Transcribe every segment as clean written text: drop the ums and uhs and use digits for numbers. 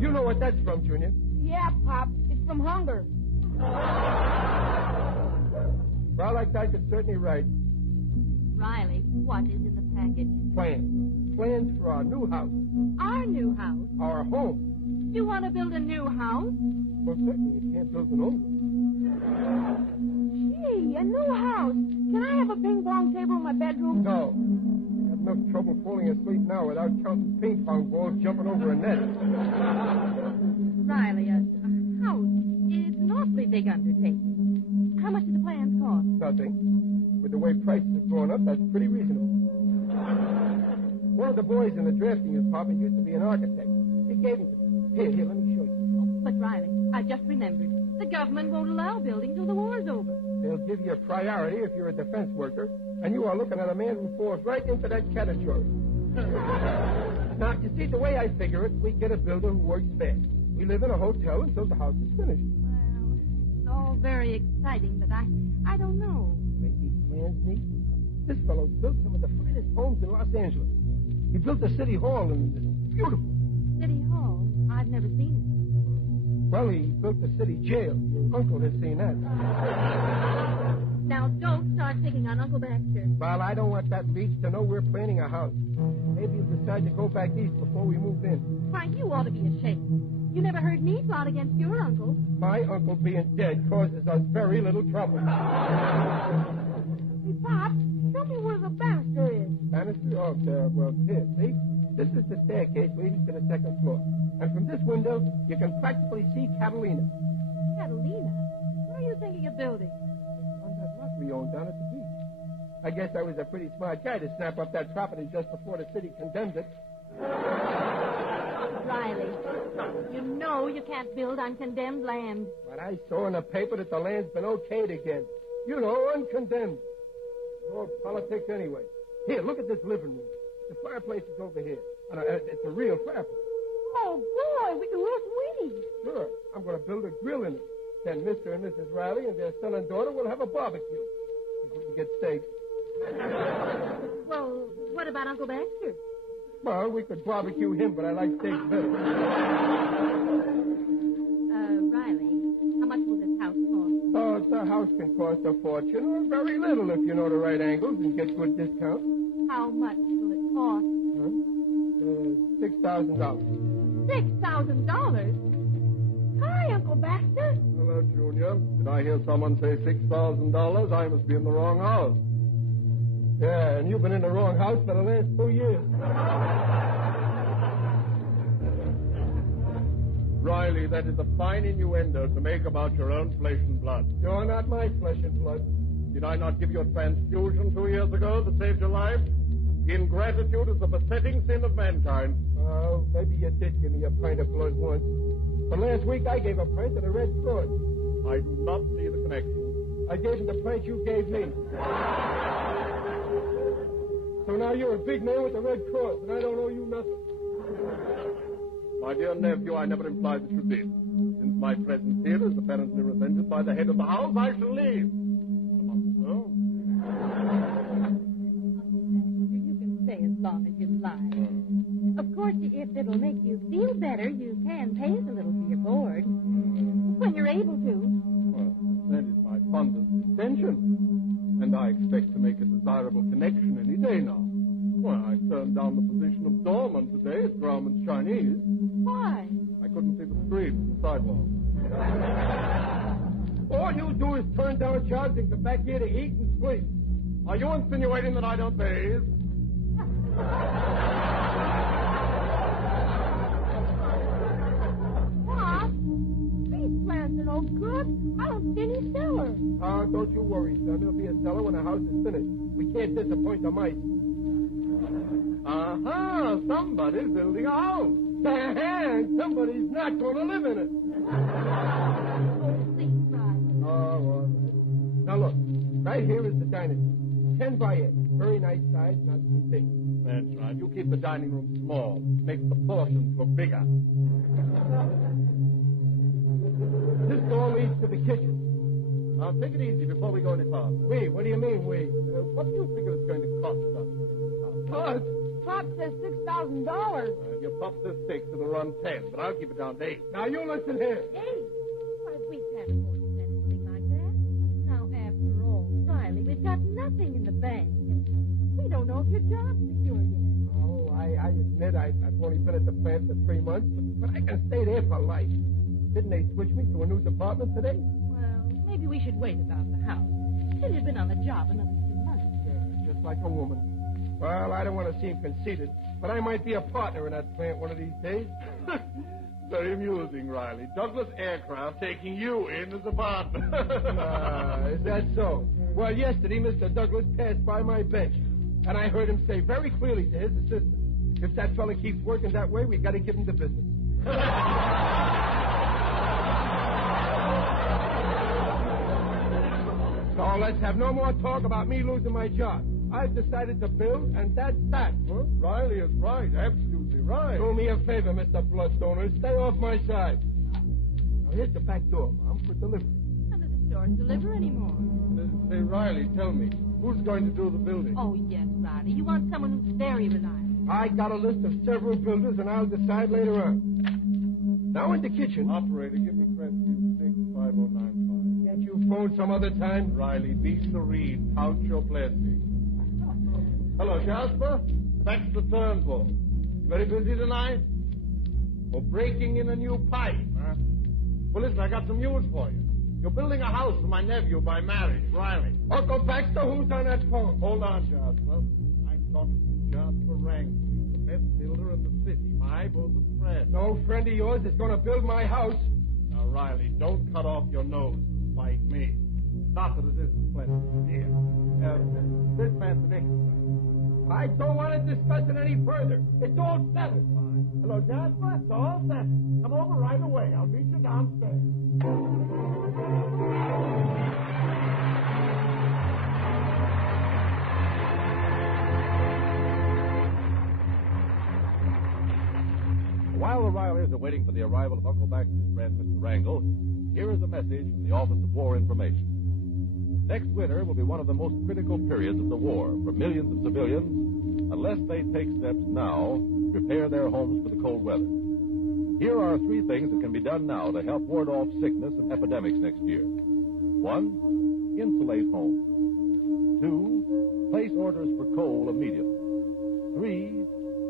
You know what that's from, Junior. Yeah, Pop. It's from hunger. Well, I thought you'd certainly right. Riley, what is in the package? Plans. Plans for our new house. Our new house? Our home. You want to build a new house? Well, certainly you can't build an old one. Gee, a new house. Can I have a ping-pong table in my bedroom? No. I got enough trouble falling asleep now without counting ping-pong balls jumping over a net. Riley, a house. It's an awfully big undertaking. How much do the plans cost? Nothing. With the way prices have gone up, that's pretty reasonable. One of the boys in the drafting department used to be an architect. He gave them to me. Here, let me show you. But, Riley, I just remembered. The government won't allow building till the war's over. They'll give you a priority if you're a defense worker, and you are looking at a man who falls right into that category. Now, you see, the way I figure it, we get a builder who works fast. We live in a hotel until the house is finished. Well, it's all very exciting, but I don't know. Make these plans neat. This fellow's built some of the finest homes in Los Angeles. He built the city hall, and it's beautiful. City Hall? I've never seen it. Well, he built the city jail. Your uncle has seen that. Now, don't start picking on Uncle Baxter. Well, I don't want that leech to know we're planning a house. Maybe he'll decide to go back east before we move in. Why, you ought to be ashamed. You never heard me plot against your uncle. My uncle being dead causes us very little trouble. Hey, Pop, show me where the banister is. Banister? Oh, well, here, see? This is the staircase leading to the second floor. And from this window, you can practically see Catalina. Catalina? Where are you thinking of building? On that lot we own down at the beach. I guess I was a pretty smart guy to snap up that property just before the city condemned it. Riley, you know you can't build on condemned land. But I saw in the paper that the land's been okayed again. You know, uncondemned. It's all politics anyway. Here, look at this living room. The fireplace is over here. It's a real fireplace. Oh, boy, we can roast weenies. Sure. I'm going to build a grill in it. Then Mr. and Mrs. Riley and their son and daughter will have a barbecue. We can get steak. Well, what about Uncle Baxter? Well, we could barbecue him, but I like steak better. Riley, how much will this house cost? Oh, the house can cost a fortune, or very little if you know the right angles and get good discounts. How much will it cost? $6,000. $6,000? Hi, Uncle Baxter. Hello, Junior. Did I hear someone say $6,000? I must be in the wrong house. Yeah, and you've been in the wrong house for the last 2 years. Riley, that is a fine innuendo to make about your own flesh and blood. You're not my flesh and blood. Did I not give you a transfusion 2 years ago that saved your life? Ingratitude is the besetting sin of mankind. Oh, maybe you did give me a pint of blood once. But last week I gave a pint to the Red Cross. I do not see the connection. I gave him the pint you gave me. So now you're a big man with the Red Cross, and I don't owe you nothing. My dear nephew, I never implied that you did. Since my presence here is apparently resented by the head of the house, I shall leave. Come on, sir. You can stay as long as you like. Of course, if it'll make you feel better, you can pay us a little for your board. When you're able to. Well, that is my fondest intention. And I expect to make a desirable connection any day now. Well, I turned down the position of doorman today at Grauman's Chinese. Why? I couldn't see the street and the sidewalk. All you do is turn down jobs and come back here to eat and sleep. Are you insinuating that I don't bathe? Pop, these plants are no good. I don't see any cellar. Don't you worry, son. There'll be a cellar when the house is finished. We can't disappoint the mice. Aha! Somebody's building a house. And somebody's not going to live in it. Oh, all right. Now, look. Right here is the dining room. 10 by 8. Very nice size, not too big. That's right. You keep the dining room small. Makes the portions look bigger. This door leads to the kitchen. Now, take it easy before we go any farther. We? What do you mean, we? What do you figure it's going to cost us? Pop says $6,000. If your pup says 6, it'll run 10, but I'll keep it down to 8. Now, you listen here. Hey, why, we can't afford to spend anything like that. Now, after all, Riley, we've got nothing in the bank. And we don't know if your job's secure yet. Oh, I admit I've only been at the plant for 3 months, but I can stay there for life. Didn't they switch me to a new department today? Well, maybe we should wait about the house till you've been on the job another 2 months. Just like a woman. Well, I don't want to seem conceited, but I might be a partner in that plant one of these days. Very amusing, Riley. Douglas Aircraft taking you in as a partner. Is that so? Well, yesterday, Mr. Douglas passed by my bench, and I heard him say very clearly to his assistant, if that fella keeps working that way, we got to give him the business. So let's have no more talk about me losing my job. I've decided to build, and that's that. Well, Riley is right. Absolutely right. Do me a favor, Mr. Bloodstone, stay off my side. Now, here's the back door, Mom, for delivery. None of the stores deliver anymore. Say, Riley, tell me, who's going to do the building? Oh, yes, Riley. You want someone who's very reliable. I got a list of several builders, and I'll decide later on. Now in the kitchen. Operator, give me Crestview 65095. Can't you phone some other time? Riley, be serene. Count your blessings. Hello, Jasper. That's the Turnbull. You very busy tonight? Or breaking in a new pipe, huh? Well, listen, I got some news for you. You're building a house for my nephew by marriage, Riley. Uncle Baxter, who's on that phone? Hold on, Jasper. I'm talking to Jasper Rangley, the best builder in the city, my bosom friend. No friend of yours is going to build my house. Now, Riley, don't cut off your nose to spite me. Not that it isn't pleasant to hear. This man's an exercise. I don't want to discuss it any further. It's all settled. Fine. Hello, Jasper. It's all settled. Come over right away. I'll meet you downstairs. While the Rileys are waiting for the arrival of Uncle Baxter's friend, Mr. Wrangle, here is a message from the Office of War Information. Next winter will be one of the most critical periods of the war for millions of civilians unless they take steps now to prepare their homes for the cold weather. Here are 3 things that can be done now to help ward off sickness and epidemics next year. 1, insulate homes. 2, place orders for coal immediately. 3,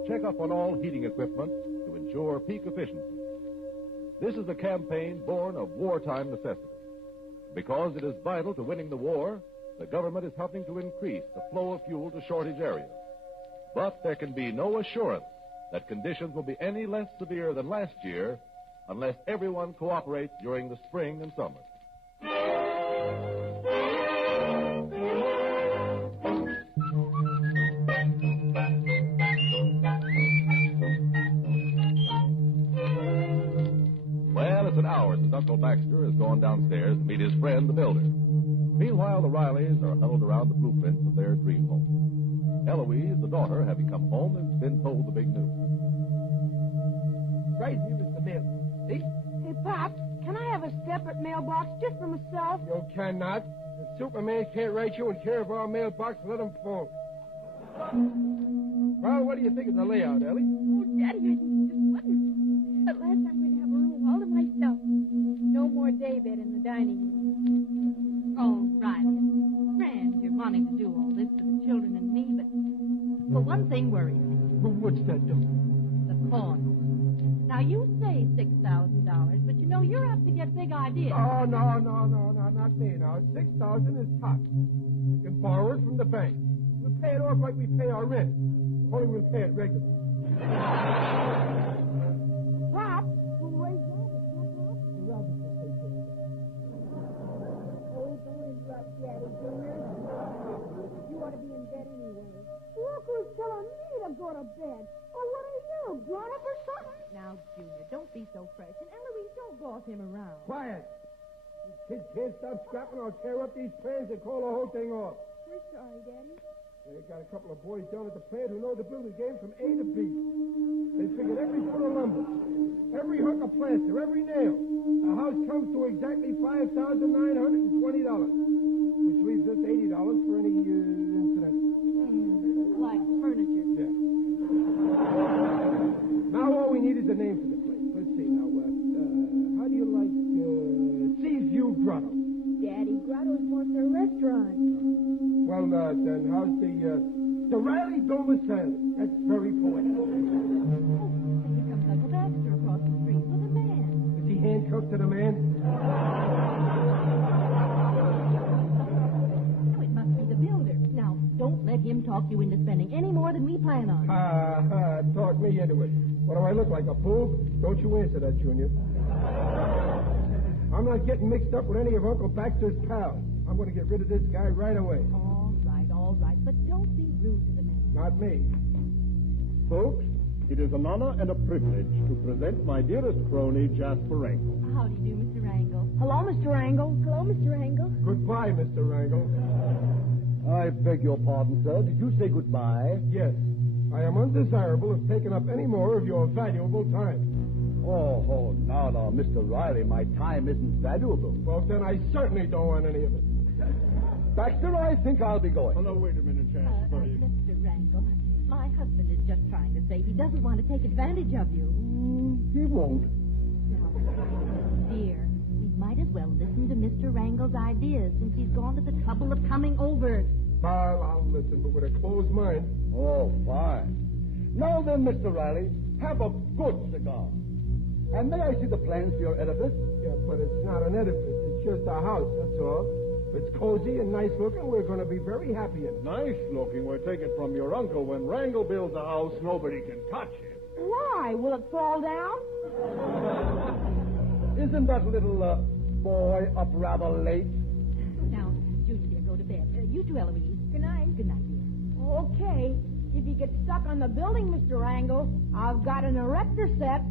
check up on all heating equipment to ensure peak efficiency. This is a campaign born of wartime necessity. Because it is vital to winning the war, the government is helping to increase the flow of fuel to shortage areas. But there can be no assurance that conditions will be any less severe than last year unless everyone cooperates during the spring and summer. Well, it's an hour since Uncle Baxter has gone downstairs to meet his friend, the builder. Meanwhile, the Rileys are huddled around the blueprints of their dream home. Eloise, the daughter, having come home, has been told the big news. Right here is the mail. See? Hey, Pop, can I have a separate mailbox just for myself? You cannot. If Superman can't write you in care of our mailbox, let him phone. Well, what do you think of the layout, Ellie? Oh, Daddy, I think it's just wonderful. At last I'm going to have a room all to myself. No more daybed in the dining room. Oh, Riley, it's grand you're wanting to do all this for the children and me, but one thing worries me. What's that, though? The cost. Now, you say $6,000, but you know you're apt to get big ideas. Oh, no, not me now. 6,000 is top. You can borrow it from the bank. We'll pay it off like we pay our rent. Only we'll pay it regularly. Pop, who raised Robert? The Robertson pay for it. Oh, don't interrupt, Daddy Junior. You ought to be in bed anyway. Look who's telling me to go to bed. Oh, what are you, grown up or something? Now, Junior, don't be so fresh. And Eloise, don't boss him around. Quiet. These kids can't stop scrapping. I'll tear up these plans and call the whole thing off. We're sorry, Daddy. They got a couple of boys down at the plant who know the building game from A to B. They figured every foot of lumber, every hunk of plaster, every nail. The house comes to exactly $5,920, which leaves us $80 for any incidental. Like furniture. Yeah. restaurant. Well, then how's the Riley domicile? That's very poetic. Oh, and here comes Uncle Baxter across the street with a man. Is he handcuffed to the man? Oh, it must be the builder. Now, don't let him talk you into spending any more than we plan on. Talk me into it. What do I look like, a boob? Don't you answer that, Junior. I'm not getting mixed up with any of Uncle Baxter's pals. I'm going to get rid of this guy right away. All right. But don't be rude to the man. Not me. Folks, it is an honor and a privilege to present my dearest crony, Jasper Wrangle. How do you do, Mr. Wrangle? Hello, Mr. Wrangle. Hello, Mr. Wrangle. Goodbye, Mr. Wrangle. I beg your pardon, sir. Did you say goodbye? Yes. I am undesirable of taking up any more of your valuable time. Oh, no, Mr. Riley, my time isn't valuable. Well, then I certainly don't want any of it. Baxter, I think I'll be going. Oh, no, wait a minute, Jasper. Mr. Wrangle, my husband is just trying to say he doesn't want to take advantage of you. He won't. Now, dear, we might as well listen to Mr. Wrangle's ideas since he's gone to the trouble of coming over. Well, I'll listen, but with a closed mind. Oh, fine. Now then, Mr. Riley, have a good cigar. And may I see the plans for your edifice? Yeah, but it's not an edifice. It's just a house, that's all. If it's cozy and nice looking, we're going to be very happy in it. Nice looking. We'll take it from your uncle. When Wrangle builds a house, nobody can touch it. Why? Will it fall down? Isn't that little boy up rather late? Now, Judy, dear, go to bed. You too, Eloise. Good night. Good night, dear. Okay. If you get stuck on the building, Mr. Wrangle, I've got an erector set.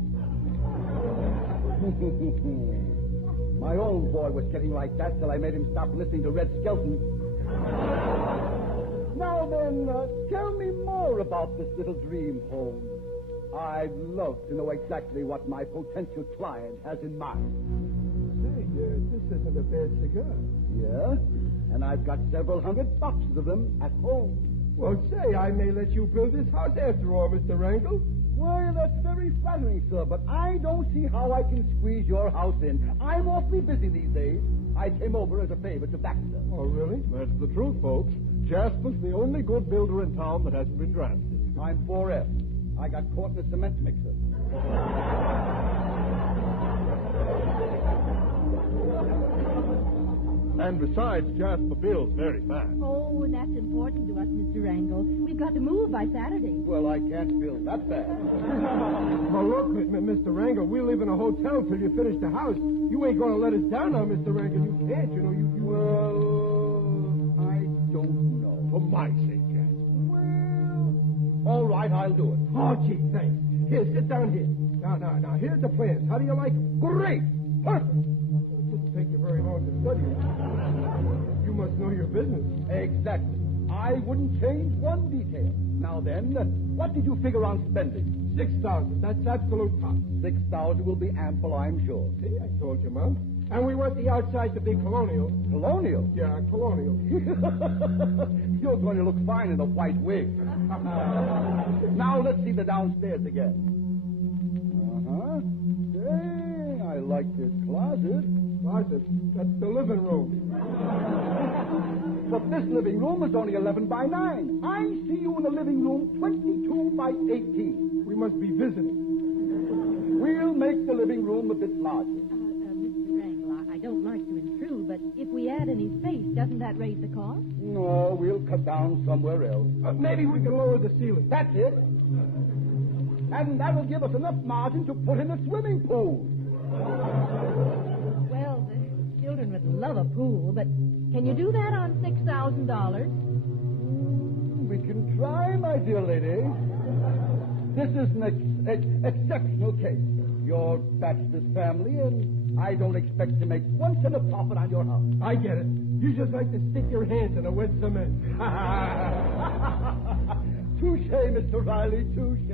My own boy was getting like that till I made him stop listening to Red Skelton. Now then, tell me more about this little dream home. I'd love to know exactly what my potential client has in mind. Say, this isn't a bad cigar. Yeah? And I've got several hundred boxes of them at home. Well, say, I may let you build this house after all, Mr. Wrangle. Well, that's very flattering, sir, but I don't see how I can squeeze your house in. I'm awfully busy these days. I came over as a favor to Baxter. Oh, really? That's the truth, folks. Jasper's the only good builder in town that hasn't been drafted. I'm 4F. I got caught in a cement mixer. And besides, Jasper builds very fast. Oh, and that's important to us, Mr. Wrangle. We've got to move by Saturday. Well, I can't build that fast. Well, look, Mr. Wrangle, we live in a hotel till you finish the house. You ain't going to let us down now, Mr. Wrangle. You can't, you know. Well, I don't know. For my sake, Jasper. Well, all right, I'll do it. Oh, gee, thanks. Here, sit down here. Now, here's the plans. How do you like them? Great! Perfect! It didn't take you very long to study it. You must know your business. Exactly. I wouldn't change one detail. Now then, what did you figure on spending? $6,000. That's absolute top. 6,000 will be ample, I'm sure. See, I told you, Mom. And we want the outside to be colonial. Colonial? Yeah, colonial. You're going to look fine in a white wig. Now let's see the downstairs again. Uh-huh. Hey, I like this closet. Closet? That's the living room. But this living room is only 11 by 9. I see you in the living room 22 by 18. We must be visiting. We'll make the living room a bit larger. Mr. Wrangle, I don't like to intrude, but if we add any space, doesn't that raise the cost? No, we'll cut down somewhere else. Maybe we can lower the ceiling. That's it. And that'll give us enough margin to put in a swimming pool. Well, the children would love a pool, but can you do that on $6,000? We can try, my dear lady. This is an exceptional case. You're bachelor's family, and I don't expect to make 1 cent of profit on your house. I get it. You just like to stick your hands in a wet cement. Touche, Mr. Riley, touche.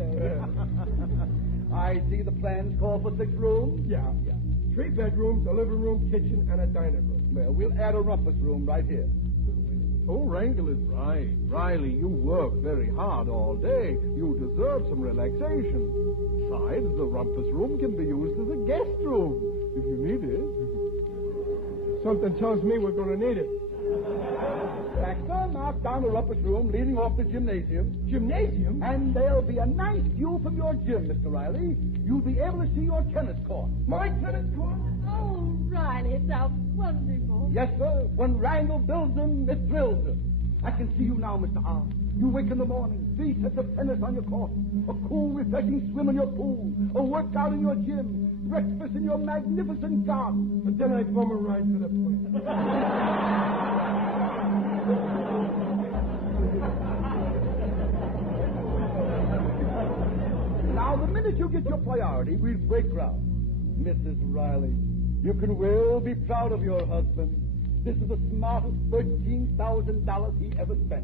I see the plans call for 6 rooms. Yeah. 3 bedrooms, a living room, kitchen, and a dining room. Well, we'll add a rumpus room right here. Oh, Wrangle is right. Riley, you work very hard all day. You deserve some relaxation. Besides, the rumpus room can be used as a guest room, if you need it. Something tells me we're going to need it. Baxter, mark down the rumpus room leading off the gymnasium. Gymnasium? And there'll be a nice view from your gym, Mr. Riley. You'll be able to see your tennis court. My tennis court? Oh, Riley, it sounds wonderful. Yes, sir. When Wrangle builds them, it thrills them. I can see you now, Mr. R. You wake in the morning, 3 sets of tennis on your court, a cool, refreshing swim in your pool, a workout in your gym, breakfast in your magnificent garden. But then I bum a ride to the place. Now, the minute you get your priority, we'll break ground. Mrs. Riley, you can well be proud of your husband. This is the smartest $13,000 he ever spent.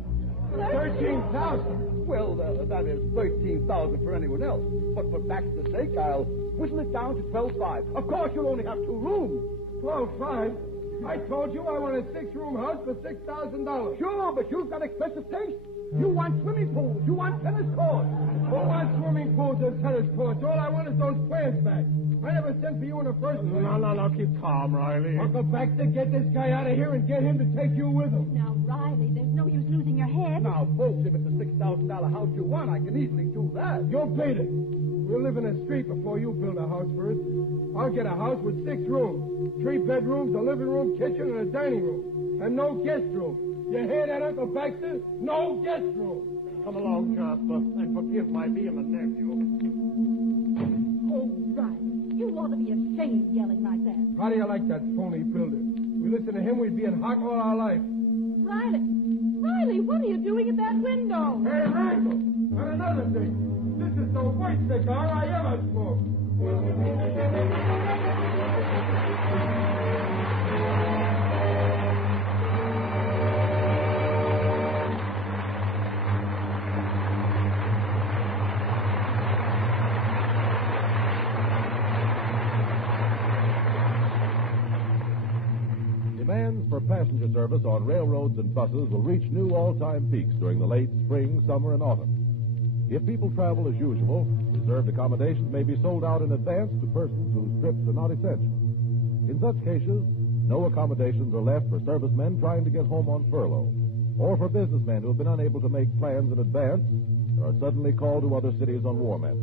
13,000? Well, that is 13,000 for anyone else. But for Baxter's sake, I'll whittle it down to 12,500. Of course, you'll only have 2 rooms. 12,500? I told you I want a 6-room house for $6,000. Sure, but you've got expensive taste. You want swimming pools. You want tennis courts. Who wants swimming pools and tennis courts? All I want is those plans back. I never sent for you in the first place. No. Keep calm, Riley. Uncle Baxter, get this guy out of here and get him to take you with him. Now, Riley, there's no use losing your head. Now, folks, if it's a $6,000 house you want, I can easily do that. You'll beat it. We'll live in a street before you build a house for us. I'll get a house with 6 rooms. 3 bedrooms, a living room, kitchen, and a dining room. And no guest room. You hear that, Uncle Baxter? No guest room. Come along, Jasper, and forgive my being a nephew. Oh, Riley, you ought to be ashamed yelling like that. How do you like that phony builder? We listen to him, we'd be in hock all our life. Riley, what are you doing at that window? Hey, Randall, and another thing. This is the worst cigar I ever smoked. Demands for passenger service on railroads and buses will reach new all-time peaks during the late spring, summer, and autumn. If people travel as usual, reserved accommodations may be sold out in advance to persons whose trips are not essential. In such cases, no accommodations are left for servicemen trying to get home on furlough, or for businessmen who have been unable to make plans in advance or are suddenly called to other cities on war matters.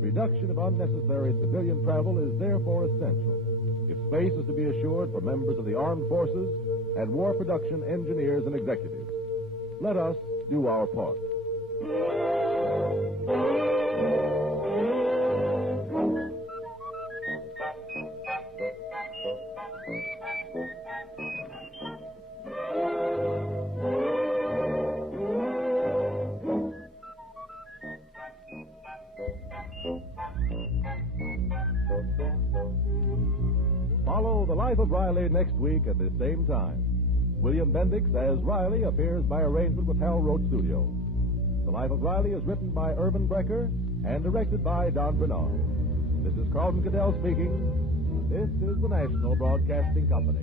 Reduction of unnecessary civilian travel is therefore essential if space is to be assured for members of the armed forces and war production engineers and executives. Let us do our part. Follow The Life of Riley next week at the same time. William Bendix as Riley appears by arrangement with Hal Roach Studios. The Life of Riley is written by Irvin Brecker and directed by Don Bernard. This is Carlton Caddell speaking. This is the National Broadcasting Company.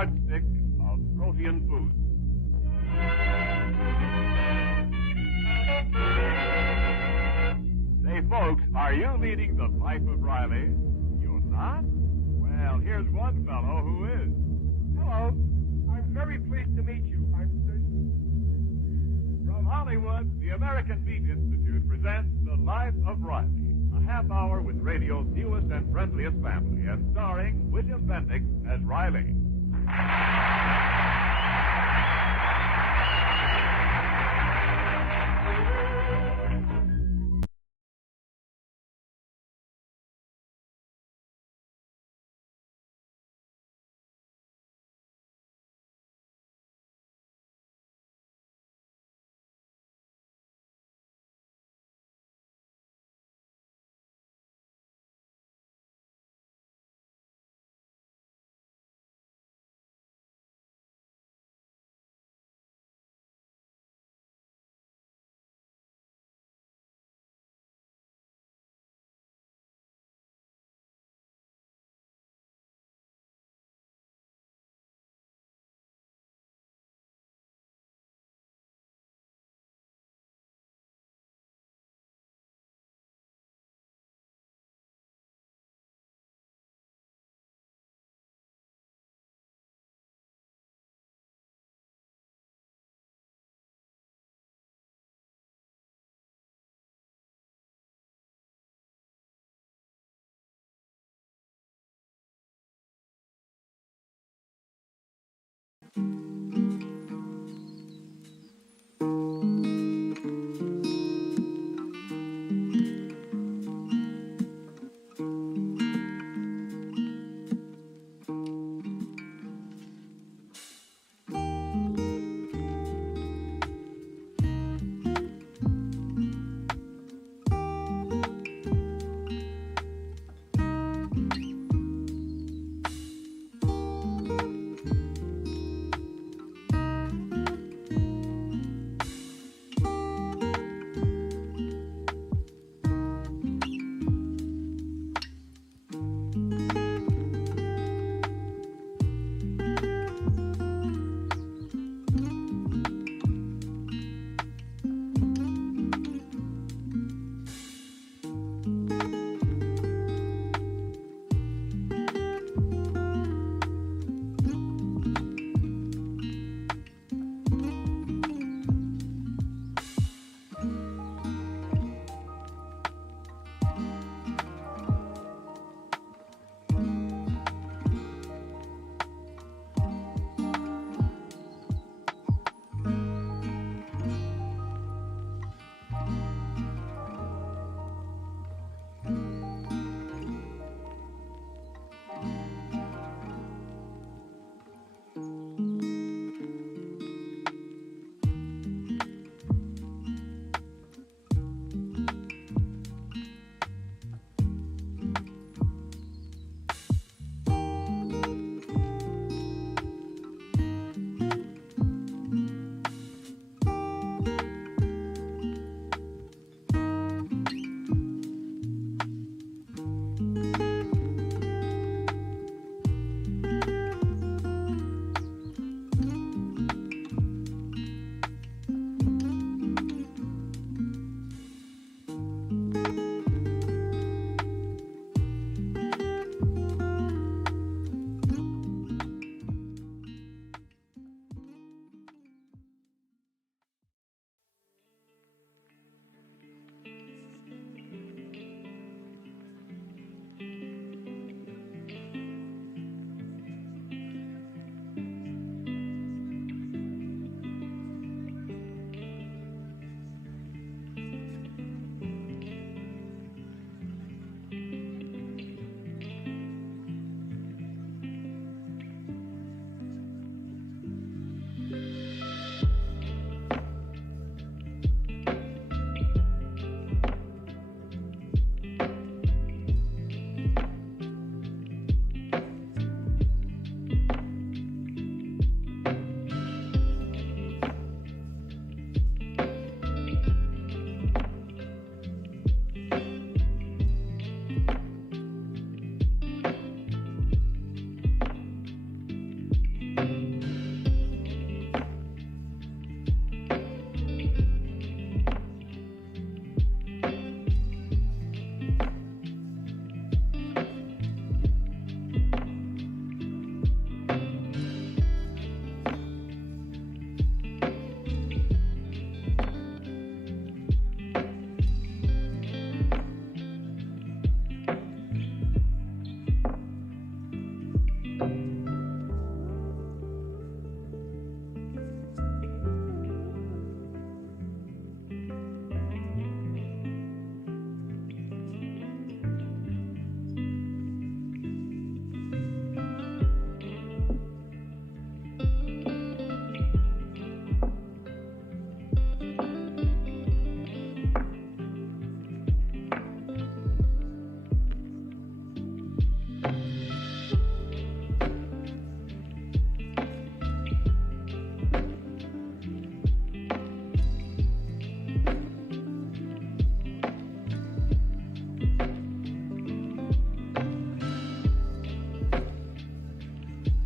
yardstick of protein food. Say, folks, are you leading the life of Riley? You're not? Well, here's one fellow who is. Hello. I'm very pleased to meet you. From Hollywood, the American Beat Institute presents The Life of Riley, a half hour with radio's newest and friendliest family, and starring William Bendix as Riley.